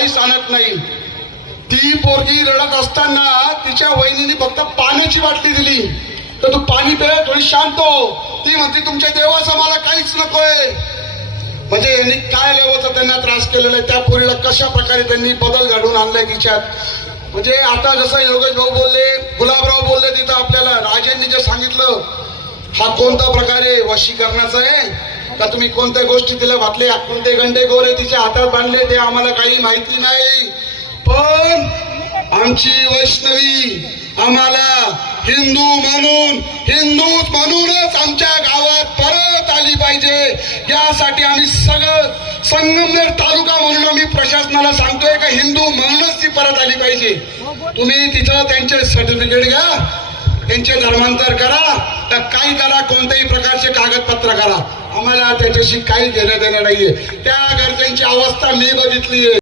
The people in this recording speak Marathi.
काहीच आणत नाही. ती पोरगी रडत असताना तिच्या वहिनीने फक्त पाण्याची बाटली दिली, तर तू पाणी पे, थोडी शांत हो. ती म्हणते तुमच्या देवाचं मला काहीच नकोय. म्हणजे यांनी काय लेवलचा त्यांना त्रास केलेला आहे, त्या पोरीला कशा प्रकारे त्यांनी बदल घडवून आणलाय तिच्यात. म्हणजे आता जसं योगेश भाऊ बोलले, गुलाबराव बोलले, तिथं आपल्याला राजेंनी जे सांगितलं, हा कोणत्या प्रकारे वशीकरणाचा आहे का, तुम्ही कोणत्या गोष्टी तिला घातले, कोणते गंडे गोरे तिच्या हातात बांधले ते आम्हाला काही माहिती नाही. पण आमची वैष्णवी आम्हाला हिंदू म्हणून, हिंदूच म्हणूनच आमच्या गावात परत आली पाहिजे. यासाठी आम्ही सगळं संगमनेर तालुका म्हणून आम्ही प्रशासनाला सांगतोय का हिंदू म्हणूनच ती परत आली पाहिजे. तुम्ही तिथं त्यांचे सर्टिफिकेट घ्या, त्यांचे धर्मांतर करा, तर काही करा, कोणत्याही प्रकारचे कागदपत्र करा, आम्हाला त्याच्याशी काही घेणं देणं नाहीये. त्या गरजेची अवस्था मी बघितली आहे.